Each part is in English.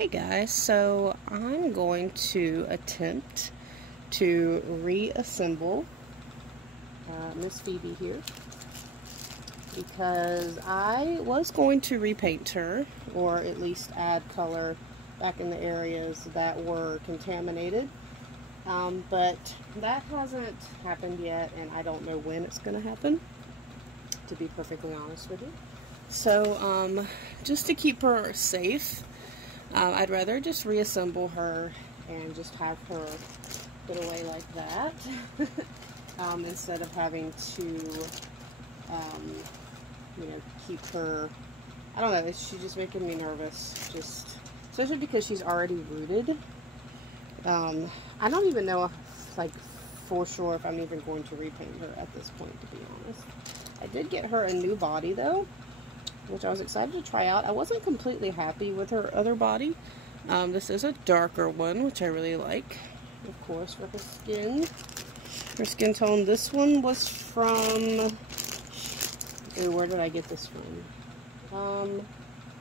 Hey guys, so I'm going to attempt to reassemble Miss Phoebe here, because I was going to repaint her, or at least add color back in the areas that were contaminated, but that hasn't happened yet, and I don't know when it's going to happen, to be perfectly honest with you. So just to keep her safe, I'd rather just reassemble her and just have her put away like that instead of having to, you know, keep her. I don't know, she's just making me nervous, just especially because she's already rooted. I don't even know if, like, for sure if I'm even going to repaint her at this point, to be honest. I did get her a new body though, which I was excited to try out. I wasn't completely happy with her other body. This is a darker one, which I really like, of course, for her skin tone. This one was from, where did I get this from?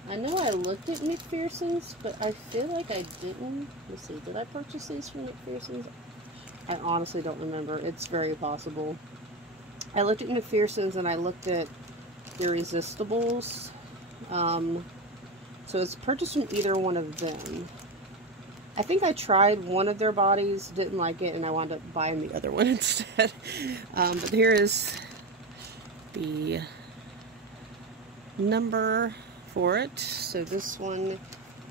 I know I looked at McPherson's, but I feel like I didn't. Let's see, did I purchase these from McPherson's? I honestly don't remember. It's very possible. I looked at McPherson's and I looked at Irresistibles, so it's purchased from either one of them. I think I tried one of their bodies, didn't like it, and I wound up buying the other one instead. But here is the number for it. So this one,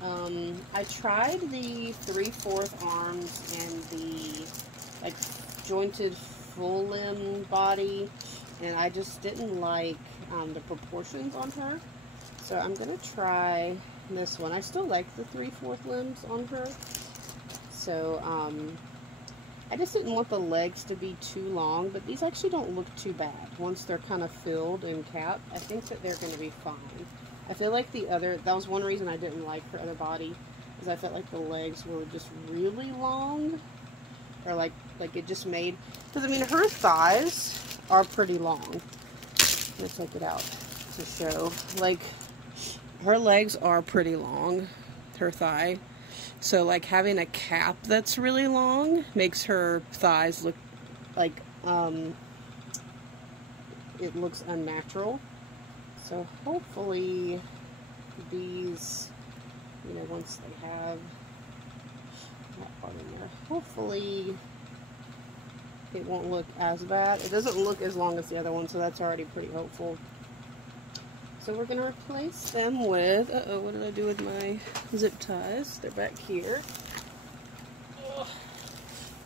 I tried the 3/4 arms and the like jointed full limb body, and I just didn't like the proportions on her. So I'm gonna try this one. I still like the 3/4 limbs on her. So I just didn't want the legs to be too long, but these actually don't look too bad once they're kind of filled and capped. I think that they're gonna be fine. I feel like that was one reason I didn't like her other body, is I felt like the legs were just really long, or like it just made, because I mean her thighs are pretty long. Let's take it out to show. Like, her legs are pretty long, her thigh. So like having a cap that's really long makes her thighs look like it looks unnatural. So hopefully these, you know, once they have that part in there, hopefully it won't look as bad. It doesn't look as long as the other one, so that's already pretty hopeful. So we're going to replace them with, uh-oh, what did I do with my zip ties? They're back here. Ugh.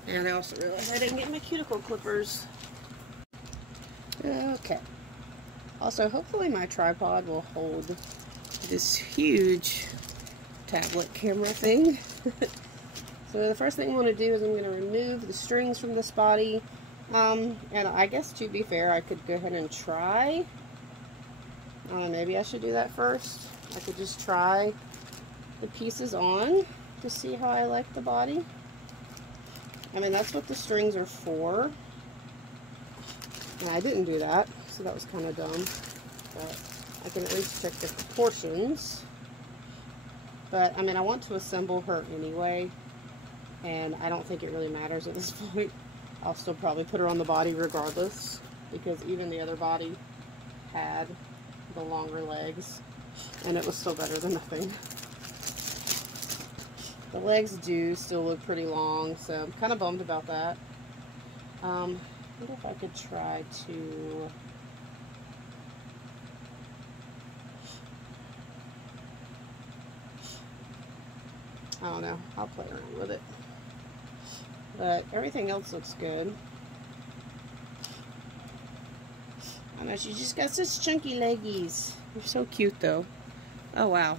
And I also realized I didn't get my cuticle clippers. Okay. Also, hopefully my tripod will hold this huge tablet camera thing. So the first thing I want to do is I'm going to remove the strings from this body. And I guess, to be fair, I could go ahead and try. Maybe I should do that first. I could just try the pieces on to see how I like the body. I mean, that's what the strings are for. And I didn't do that, so that was kind of dumb. But I can at least check the proportions. But, I mean, I want to assemble her anyway, and I don't think it really matters at this point. I'll still probably put her on the body regardless, because even the other body had the longer legs, and it was still better than nothing. The legs do still look pretty long, so I'm kind of bummed about that. I wonder if I could try to... I don't know. I'll play around with it. But everything else looks good. I know, she just got such chunky leggies. They're so cute, though. Oh, wow.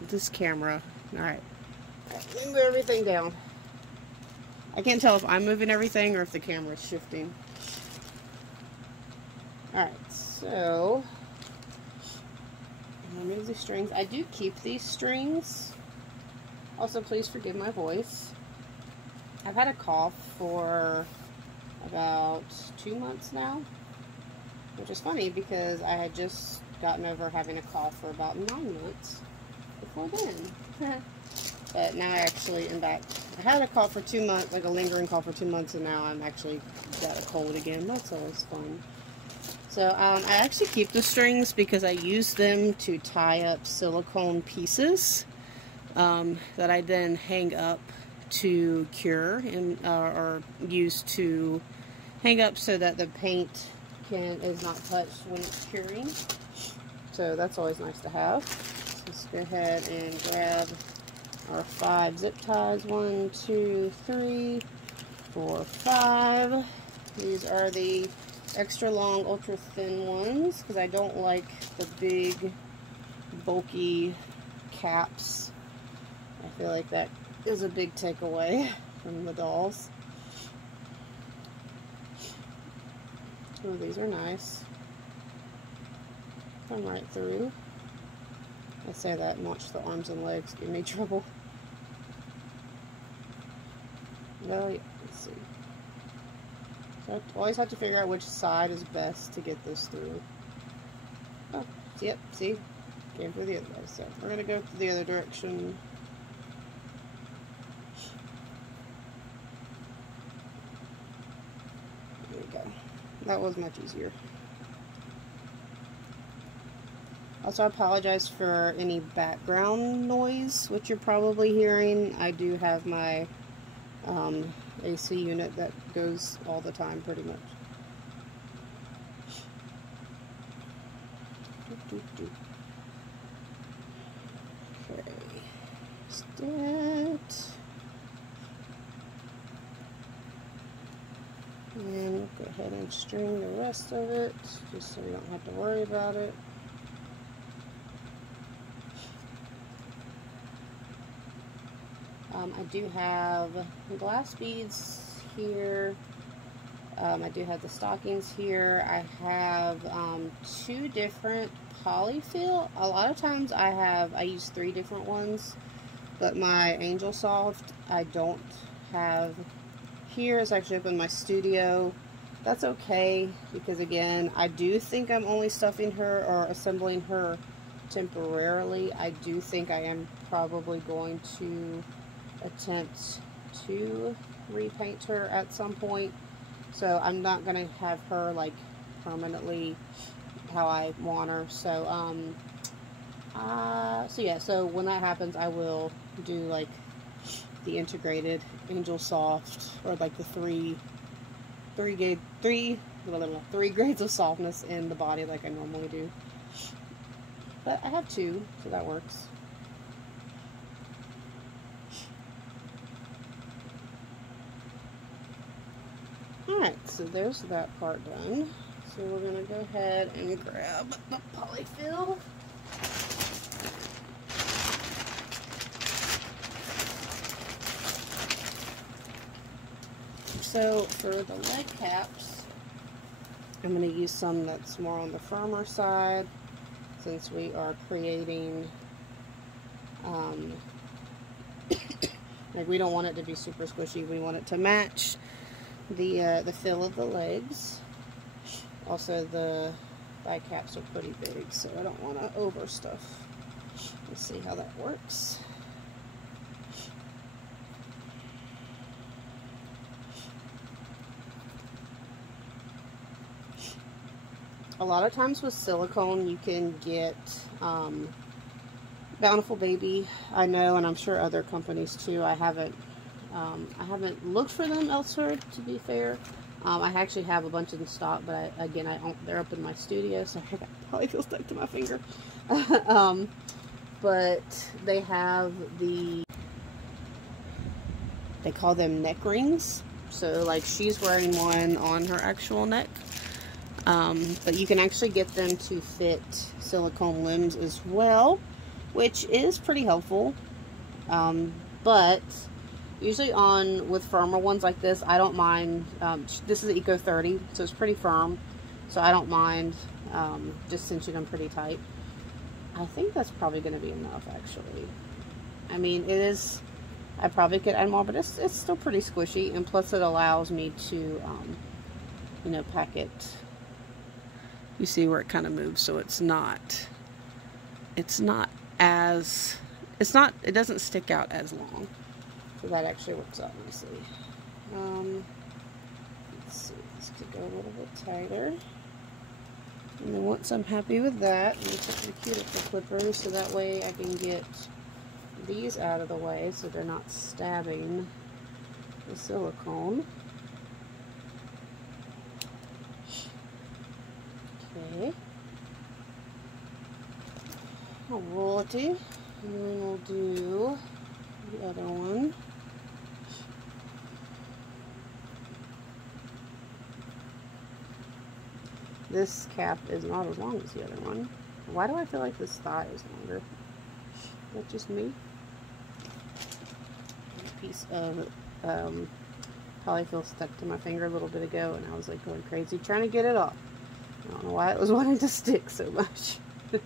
This camera. Alright. Let me move everything down. I can't tell if I'm moving everything or if the camera's shifting. Alright, so... remove the strings. I do keep these strings. Also, please forgive my voice. I've had a cough for about 2 months now, which is funny because I had just gotten over having a cough for about 9 months before then. But now I actually am back. I had a cough for 2 months, like a lingering cough for 2 months, and now I'm actually got a cold again. That's always fun. So I actually keep the strings because I use them to tie up silicone pieces that I then hang up to cure and or use to hang up so that the paint is not touched when it's curing. So that's always nice to have. So let's go ahead and grab our 5 zip ties. 1, 2, 3, 4, 5. These are the extra long, ultra thin ones because I don't like the big, bulky caps. I feel like that is a big takeaway from the dolls. Oh, these are nice. Come right through. I say that and watch the arms and legs give me trouble. Well, yeah, let's see. So I always have to figure out which side is best to get this through. Oh, yep, see? Came through the other way. So we're going to go the other direction. There we go. That was much easier. Also, I apologize for any background noise, which you're probably hearing. I do have my AC unit that goes all the time, pretty much. Okay, that. And we'll go ahead and string the rest of it, just so we don't have to worry about it. I do have glass beads here. I do have the stockings here. I have 2 different polyfill. A lot of times I use 3 different ones, but my Angel Soft I don't have here. It's actually up in my studio. That's okay, because again, I do think I'm only stuffing her or assembling her temporarily. I do think I am probably going to attempt to repaint her at some point, so I'm not gonna have her like permanently how I want her. So so when that happens, I will do like the integrated Angel Soft, or like the three grades of softness in the body like I normally do. But I have 2, so that works. Alright, so there's that part done. So we're going to go ahead and grab the polyfill. So for the leg caps, I'm going to use some that's more on the firmer side, since we are creating, like, we don't want it to be super squishy. We want it to match the fill of the legs. Also, the thigh caps are pretty big, so I don't want to overstuff. Let's see how that works. A lot of times with silicone, you can get Bountiful Baby, I know, and I'm sure other companies too. I haven't looked for them elsewhere, to be fair. I actually have a bunch in stock, but they're up in my studio, so I probably feel stuck to my finger. But they have they call them neck rings. So like she's wearing one on her actual neck. But you can actually get them to fit silicone limbs as well, which is pretty helpful. But usually with firmer ones like this, I don't mind. This is Eco 30, so it's pretty firm, so I don't mind just cinching them pretty tight. I think that's probably going to be enough, actually. I mean, it is. I probably could add more, but it's still pretty squishy, and plus it allows me to, you know, pack it. You see where it kind of moves, so it's not as it's not, it doesn't stick out as long. So that actually works out nicely. Let's see, this could go a little bit tighter. And then once I'm happy with that, I'm going to take the cuticle clippers so that way I can get these out of the way so they're not stabbing the silicone. Okay. I'll roll it in, and then we'll do the other one. This cap is not as long as the other one. Why do I feel like this thigh is longer? Is that just me? A piece of polyfill stuck to my finger a little bit ago, and I was like going crazy trying to get it off. I don't know why it was wanting to stick so much. Right.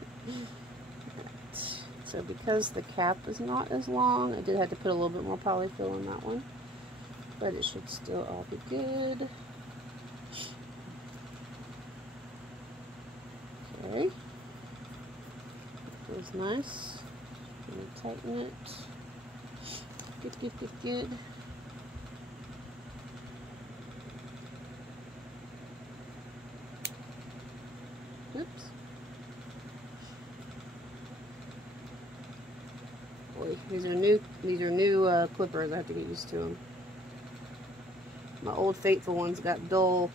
So because the cap is not as long, I did have to put a little bit more polyfill in that one, but it should still all be good. Okay, that feels nice. I'm going to tighten it. Good, good, good, good. Oops. Boy, these are new clippers. I have to get used to them. My old faithful ones got dull.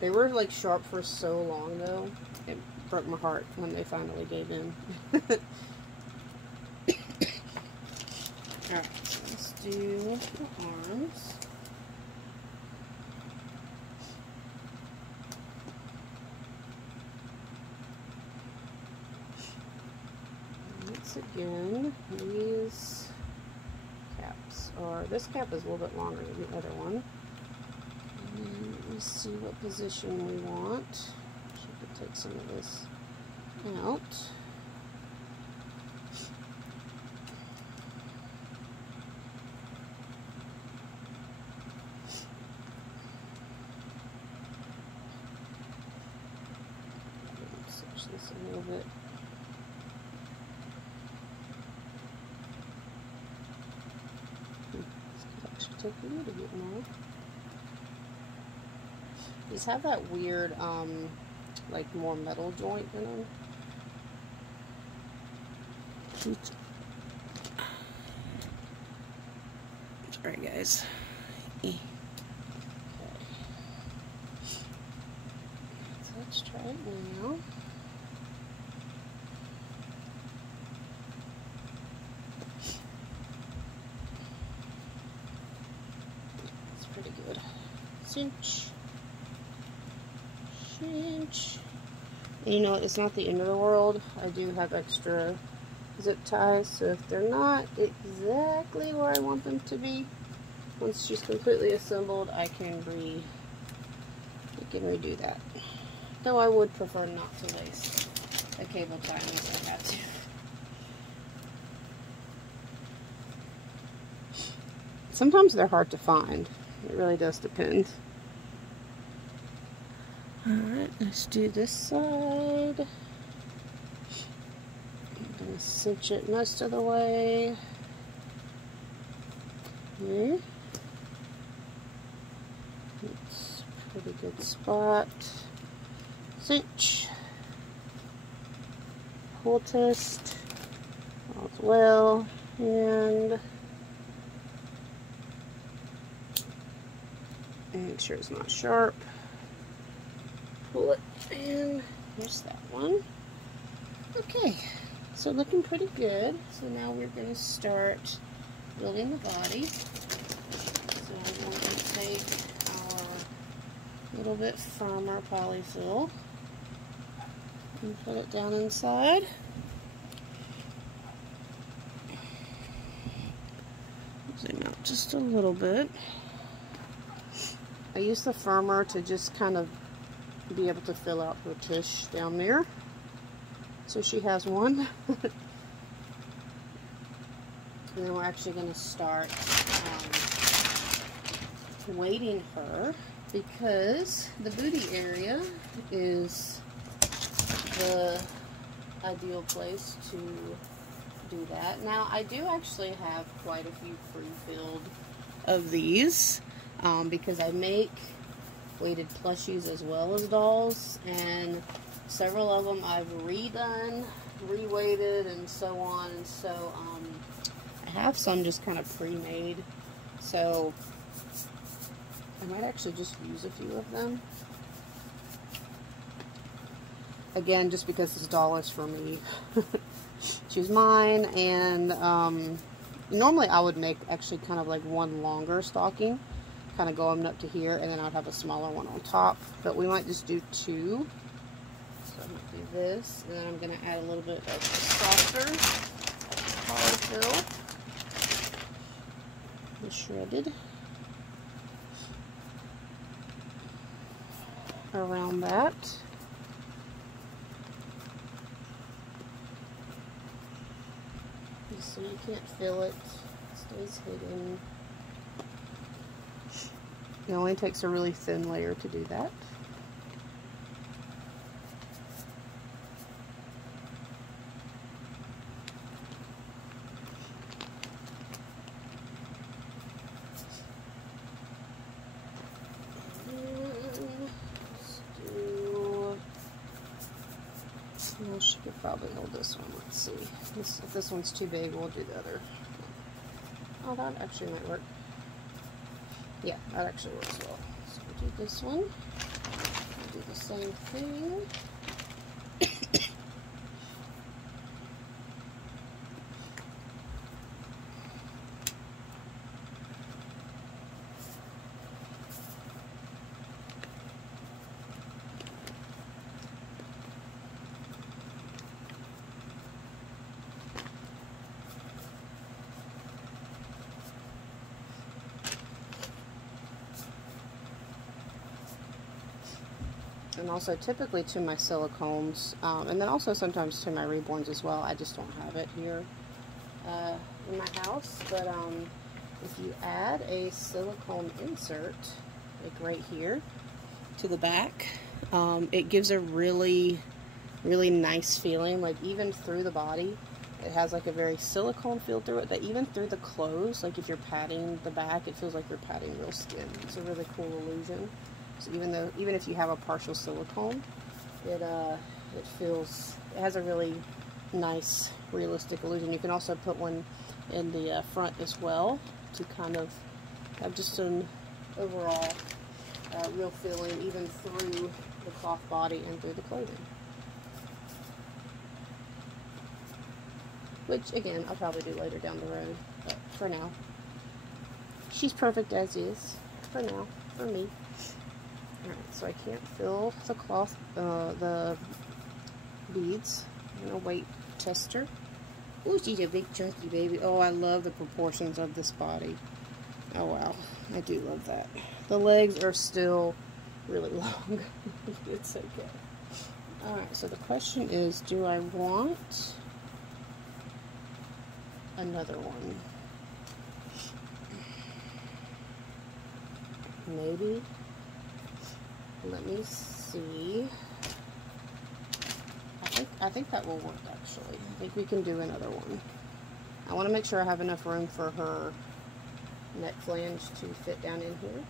They were like sharp for so long though. It broke my heart when they finally gave in. Alright, so let's do the arms. Once again, these caps are, this cap is a little bit longer than the other one. And let's see what position we want. So I could take some of this out. Switch this a little bit. This could actually take a little bit more. These have that weird, like more metal joint in them. Sorry, guys. Okay. So let's try it now. That's pretty good. Cinch. And you know, it's not the end of the world. I do have extra zip ties, so if they're not exactly where I want them to be, once she's completely assembled, I can redo that. Though I would prefer not to lace a cable tie unless I had to. Sometimes they're hard to find. It really does depend. Alright, let's do this side. I'm going to cinch it most of the way. Okay. That's a pretty good spot. Cinch. Pull test. All as well. And make sure it's not sharp. Pull it, and there's that one. Okay, so looking pretty good. So now we're going to start building the body. So I'm going to take our little bit firmer polyfill and put it down inside. Zoom out just a little bit. I use the firmer to just kind of be able to fill out her tush down there. So she has one. And then we're actually going to start weighting her, because the booty area is the ideal place to do that. Now, I do actually have quite a few pre-filled of these because I make weighted plushies as well as dolls, and several of them I've redone, re-weighted, and so on. And so I have some just kind of pre-made, so I might actually just use a few of them. Again, just because this doll is for me. Choose mine, and normally I would make actually kind of like one longer stocking, kind of going up to here, and then I'd have a smaller one on top, but we might just do two. So I'm going to do this, and then I'm going to add a little bit of softer polyfill, and shredded around that. So you can't feel it, it stays hidden. It only takes a really thin layer to do that. She could probably hold this one. Let's see. If this one's too big, we'll do the other. Oh, that actually might work. Yeah, that actually works well. So we'll do this one. We'll do the same thing. And also typically to my silicones, and then also sometimes to my reborns as well. I just don't have it here in my house, but if you add a silicone insert, like right here, to the back, it gives a really, really nice feeling, like even through the body. It has like a very silicone feel through it, that even through the clothes, like if you're patting the back, it feels like you're patting real skin. It's a really cool illusion. So even if you have a partial silicone, it has a really nice, realistic illusion. You can also put one in the front as well to kind of have just an overall real feeling, even through the cloth body and through the clothing. Which, again, I'll probably do later down the road, but for now, she's perfect as is. For now, for me. Alright, so I can't fill the cloth, the beads. I'm going to weight tester. Ooh, she's a big chunky baby. Oh, I love the proportions of this body. Oh, wow. I do love that. The legs are still really long. It's okay. Alright, so the question is, do I want another one? Maybe. Let me see. I think that will work, actually. I think we can do another one. I want to make sure I have enough room for her neck flange to fit down in here.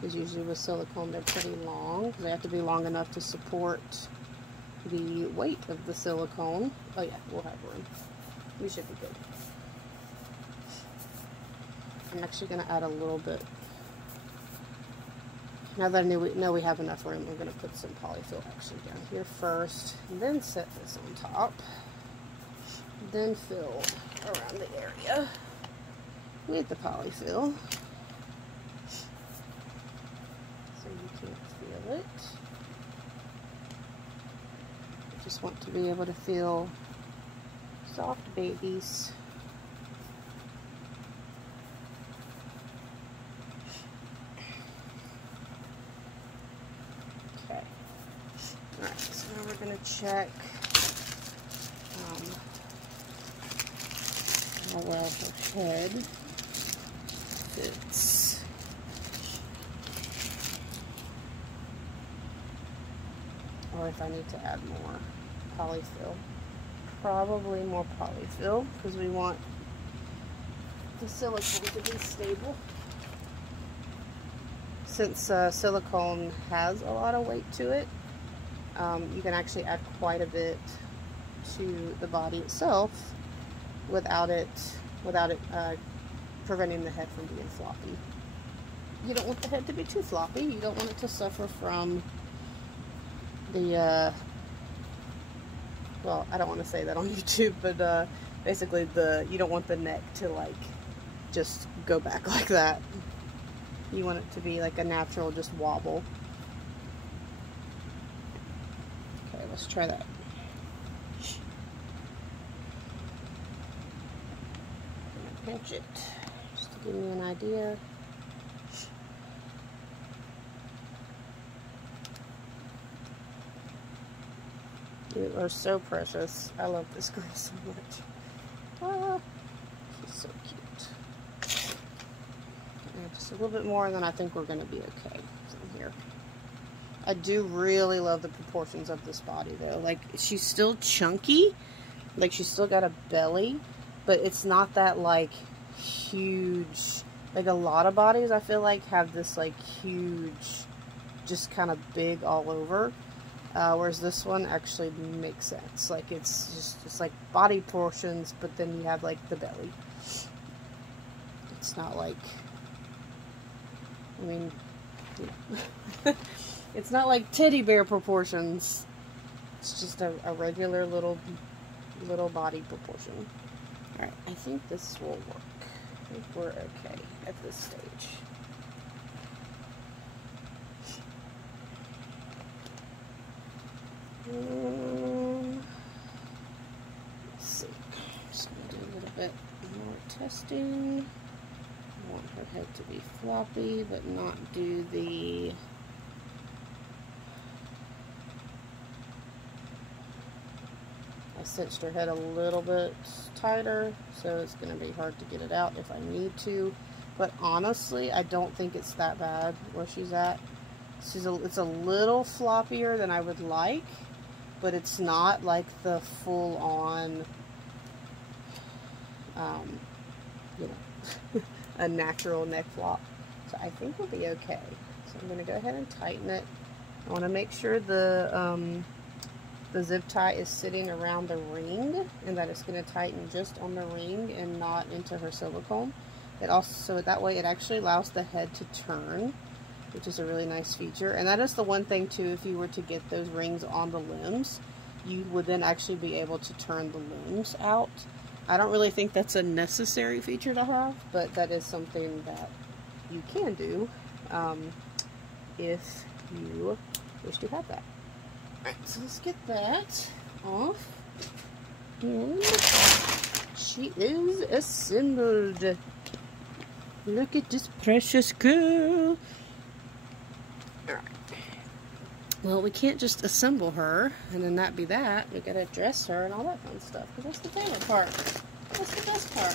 Because usually with silicone, they're pretty long. They have to be long enough to support the weight of the silicone. Oh yeah, we'll have room. We should be good. I'm actually going to add a little bit. Now that I know we have enough room, I'm going to put some polyfill actually down here first, and then set this on top, then fill around the area with the polyfill, so you can't feel it. I just want to be able to feel soft babies. Alright, so now we're going to check how well her head fits. Or if I need to add more. polyfill. Probably more polyfill because we want the silicone to be stable. Since silicone has a lot of weight to it, you can actually add quite a bit to the body itself without it preventing the head from being floppy. You don't want the head to be too floppy. You don't want it to suffer from the well, I don't want to say that on YouTube, but basically you don't want the neck to like just go back like that. You want it to be like a natural just wobble. Okay, let's try that. Pinch it just to give me an idea. You are so precious. I love this girl so much. Ah, she's so cute. And just a little bit more, and then I think we're going to be okay from here. I do really love the proportions of this body, though. Like, she's still chunky. Like, she's still got a belly. But it's not that, like, huge. Like, a lot of bodies, I feel like, have this, like, huge, just kind of big all over. Whereas this one actually makes sense. Like, it's just like body portions, but then you have, like, the belly. It's not like, I mean, you know. It's not like teddy bear proportions. It's just a regular little body proportion. Alright, I think this will work. I think we're okay at this stage. Let's see. I'm just going to do a little bit more testing. I want her head to be floppy, but not do the... I cinched her head a little bit tighter, so it's going to be hard to get it out if I need to. But honestly, I don't think it's that bad where she's at. It's a little floppier than I would like, but it's not like the full-on, you know, a natural neck flop. So I think we'll be okay. So I'm going to go ahead and tighten it. I want to make sure the zip tie is sitting around the ring, and that it's going to tighten just on the ring and not into her silicone. It also, so that way it actually allows the head to turn, which is a really nice feature. And that is the one thing too, if you were to get those rings on the limbs, you would then actually be able to turn the limbs out. I don't really think that's a necessary feature to have, but that is something that you can do if you wish to have that. Alright, so let's get that off. And she is assembled. Look at this precious girl. Alright. Well, we can't just assemble her and then that be that. We gotta dress her and all that fun stuff. Because that's the favorite part. That's the best part.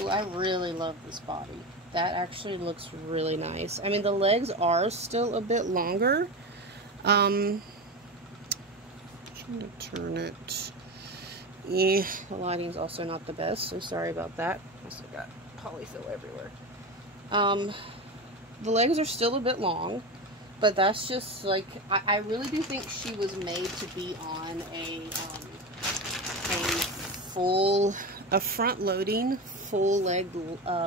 Ooh, I really love this body. That actually looks really nice. I mean, the legs are still a bit longer. Trying to turn it. Yeah, the lighting's also not the best, so sorry about that. Also got polyfill everywhere. The legs are still a bit long, but that's just like, I really do think she was made to be on a front-loading, full-leg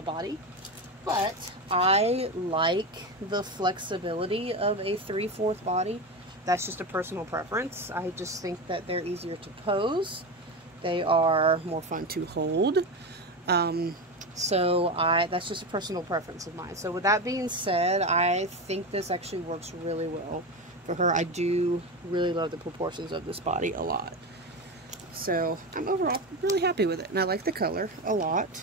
body. But I like the flexibility of a 3/4 body. That's just a personal preference. I just think that they're easier to pose. They are more fun to hold. So that's just a personal preference of mine. So with that being said, I think this actually works really well for her. I do really love the proportions of this body a lot. So I'm overall really happy with it. And I like the color a lot.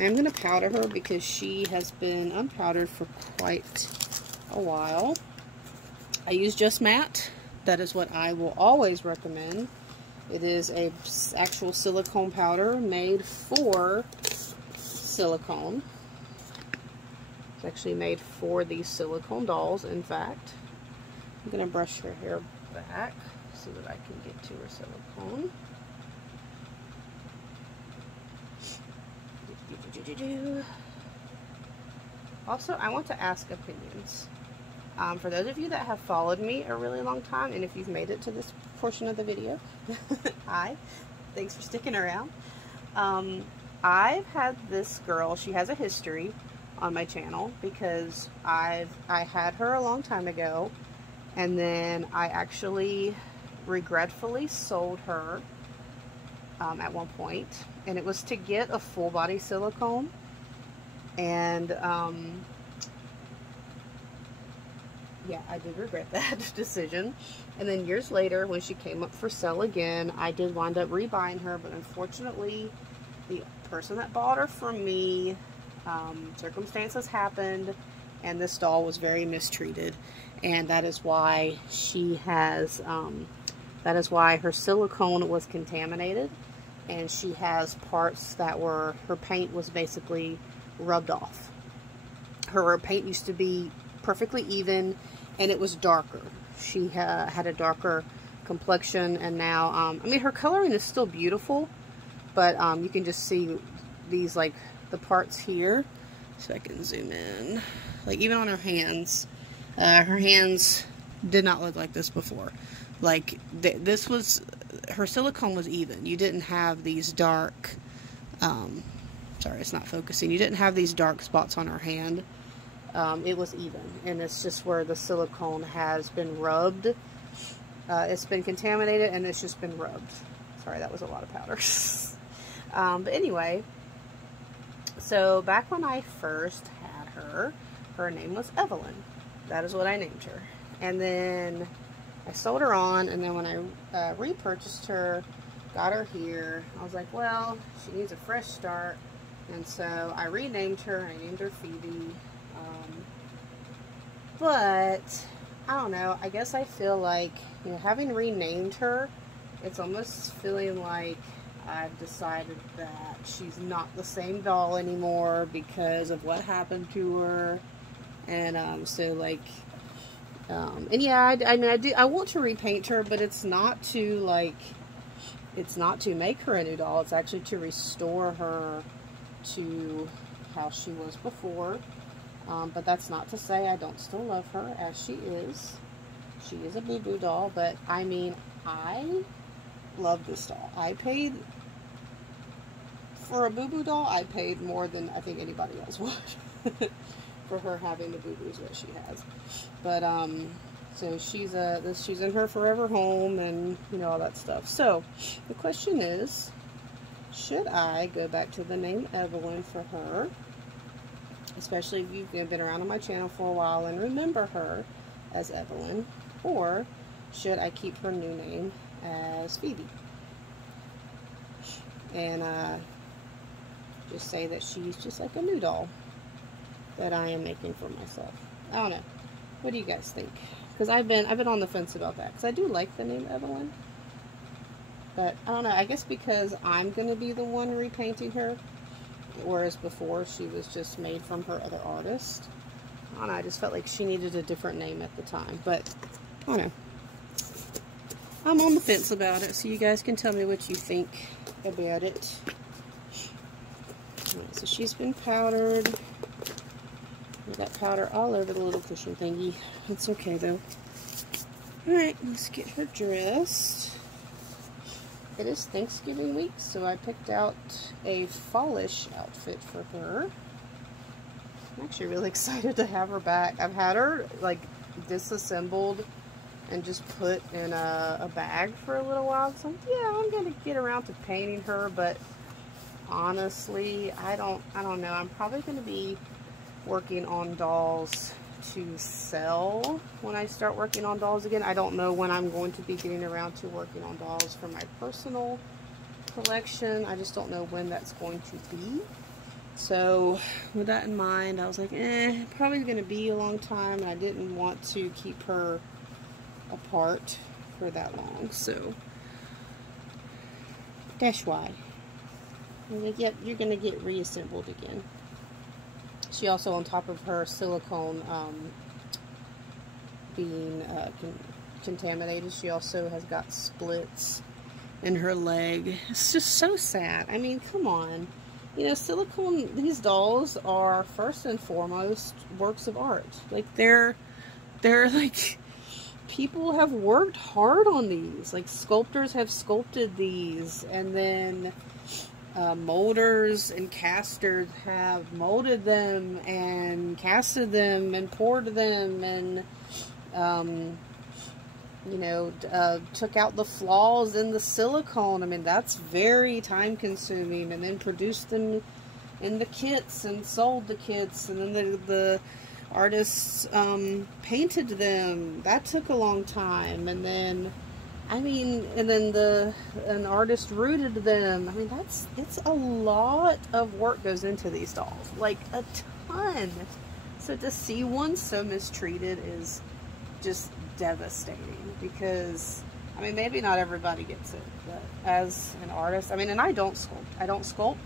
I'm going to powder her because she has been unpowdered for quite a while. I use Just Matte. That is what I will always recommend. It is a actual silicone powder made for silicone. It's actually made for these silicone dolls, in fact. I'm going to brush her hair back so that I can get to her silicone. Also, I want to ask opinions. For those of you that have followed me a really long time, and if you've made it to this portion of the video, hi, thanks for sticking around. I've had this girl, she has a history on my channel because I had her a long time ago, and then I actually regretfully sold her at one point, and it was to get a full body silicone. And yeah, I did regret that decision. And then years later, when she came up for sale again, I did wind up rebuying her, but unfortunately the person that bought her from me, circumstances happened, and this doll was very mistreated, and that is why she has that is why her silicone was contaminated, and she has parts that were, her paint was basically rubbed off. Her paint used to be perfectly even, and it was darker. She had a darker complexion, and now, I mean, her coloring is still beautiful, but you can just see these, like, the parts here, so I can zoom in, like, even on her hands did not look like this before. Like, this was, her silicone was even. You didn't have these dark, sorry, it's not focusing. You didn't have these dark spots on her hand. It was even, and it's just where the silicone has been rubbed. It's been contaminated, and it's just been rubbed. Sorry, that was a lot of powder. But anyway, so back when I first had her, her name was Eveline. That is what I named her. And then I sold her on, and then when I repurchased her, got her here, I was like, well, she needs a fresh start. And so I renamed her. I named her Phoebe. But I don't know, I guess I feel like, you know, having renamed her, it's almost feeling like I've decided that she's not the same doll anymore because of what happened to her. And so, like, and yeah, I mean, I want to repaint her, but it's not to, like, it's not to make her a new doll. It's actually to restore her to how she was before. But that's not to say I don't still love her, as she is. She is a boo-boo doll, but I mean, I love this doll. I paid, for a boo-boo doll, I paid more than I think anybody else would for her having the boo-boos that she has. But, so she's in her forever home, and, you know, all that stuff. So, the question is, should I go back to the name Eveline for her? Especially if you've been around on my channel for a while and remember her as Eveline, or should I keep her new name as Phoebe and just say that she's just like a new doll that I am making for myself? I don't know. What do you guys think? Because I've been on the fence about that, because I do like the name Eveline, but I don't know. I guess because I'm gonna be the one repainting her, whereas before she was just made from her other artist. I don't know, I just felt like she needed a different name at the time, but I don't know. I'm on the fence about it, so you guys can tell me what you think about it. Alright, so she's been powdered. We got powder all over the little cushion thingy. It's okay though. Alright, let's get her dressed. It is Thanksgiving week, so I picked out a fallish outfit for her. I'm actually really excited to have her back. I've had her, like, disassembled and just put in a bag for a little while. So, yeah, I'm going to get around to painting her, but honestly, I don't know. I'm probably going to be working on dolls to sell when I start working on dolls again. I don't know when I'm going to be getting around to working on dolls for my personal collection. I just don't know when that's going to be. So with that in mind, I was like, probably going to be a long time. I didn't want to keep her apart for that long. So that's why. I was like, yep, you're going to get reassembled again. she also, on top of her silicone being contaminated, she also has got splits in her leg. It's just so sad. I mean, come on. You know, silicone, these dolls are first and foremost works of art. Like, they're like, people have worked hard on these. Like, sculptors have sculpted these, and then molders and casters have molded them and casted them and poured them and you know, took out the flaws in the silicone. I mean, that's very time consuming, and then produced them in the kits and sold the kits, and then the artists painted them. That took a long time, and then I mean, and then an artist rooted them. I mean, it's a lot of work goes into these dolls, like a ton. So to see one so mistreated is just devastating, because I mean, maybe not everybody gets it, but as an artist, I mean, and I don't sculpt,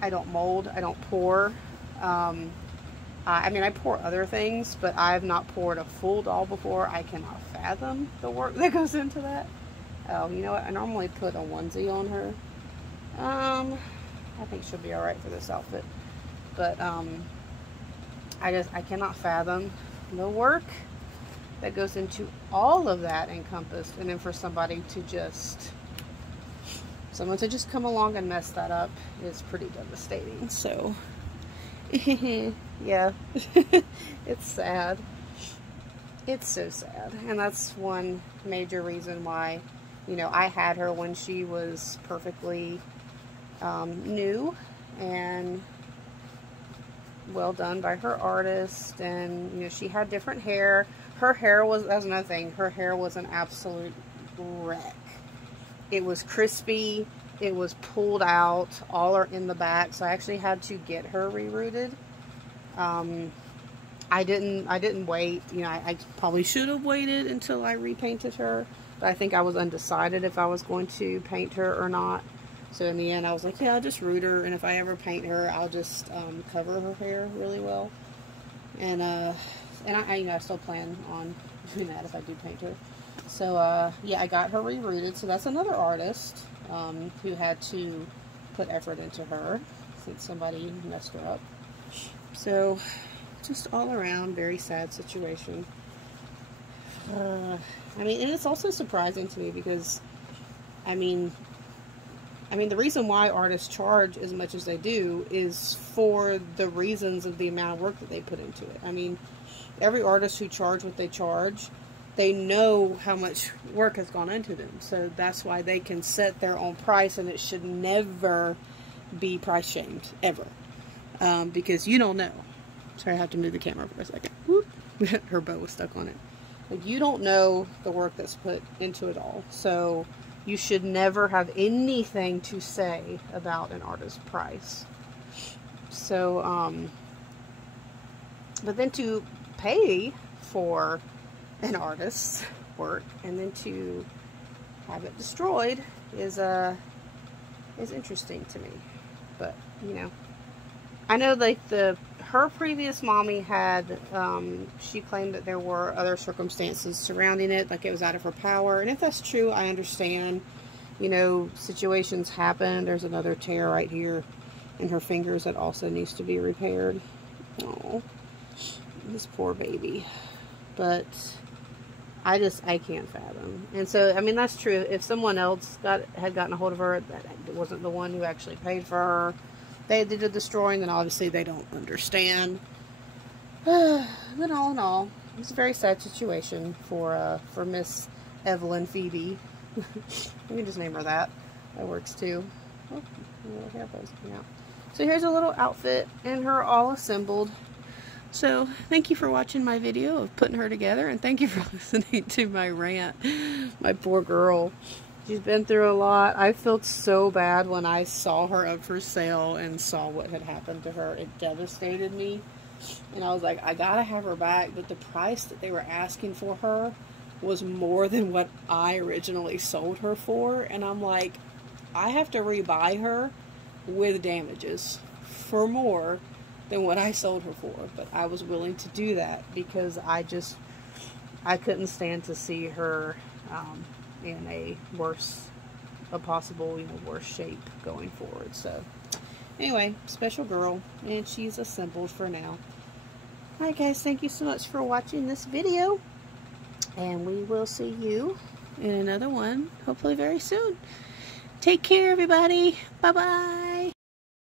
I don't mold, I don't pour. I mean, I pour other things, but I've not poured a full doll before. I cannot fathom the work that goes into that. Oh, you know what? I normally put a onesie on her. I think she'll be all right for this outfit, but I cannot fathom the work that goes into all of that encompassed, and then for someone to just come along and mess that up is pretty devastating. So yeah, it's sad. It's so sad, and that's one major reason why, you know, I had her when she was perfectly new and well done by her artist, and you know, she had different hair. Her hair was, that was another thing, her hair was an absolute wreck. It was crispy, it was pulled out, all are in the back, so I actually had to get her rerooted. I didn't wait, you know, I probably should have waited until I repainted her, but I think I was undecided if I was going to paint her or not. So in the end, I was like, yeah, I'll just root her, and if I ever paint her, I'll just cover her hair really well. And I, you know, I still plan on doing that if I do paint her. So yeah, I got her rerooted. So that's another artist who had to put effort into her since somebody messed her up. So just all around very sad situation. I mean, and it's also surprising to me because I mean, the reason why artists charge as much as they do is for the reasons of the amount of work that they put into it. I mean, every artist who charge what they charge, they know how much work has gone into them. So that's why they can set their own price, and it should never be price shamed, ever. Because you don't know. Sorry, I have to move the camera for a second. Whoop. Her bow was stuck on it. Like, you don't know the work that's put into it all. So you should never have anything to say about an artist's price. So, but then to pay for an artist's work and then to have it destroyed is interesting to me. But, you know, I know, like, her previous mommy had, she claimed that there were other circumstances surrounding it, like it was out of her power. And if that's true, I understand. You know, situations happen. There's another tear right here in her fingers that also needs to be repaired. Oh, this poor baby. But I can't fathom. And so, I mean, that's true. If someone else had gotten a hold of her, that wasn't the one who actually paid for her, they did the destroying, then obviously they don't understand. But all in all, it's a very sad situation for Miss Eveline Phoibe. We can just name her that. That works too. Oh, a little hair bows coming out. So here's a little outfit and her all assembled. So thank you for watching my video of putting her together, and thank you for listening to my rant. My poor girl. She's been through a lot. I felt so bad when I saw her up for sale and saw what had happened to her. It devastated me. And I was like, I gotta have her back. But the price that they were asking for her was more than what I originally sold her for. And I'm like, I have to rebuy her with damages for more than what I sold her for. But I was willing to do that because I couldn't stand to see her in a possible, worse shape going forward. So anyway, special girl, and she's assembled for now. Alright guys, thank you so much for watching this video, and we will see you in another one hopefully very soon. Take care everybody. Bye bye.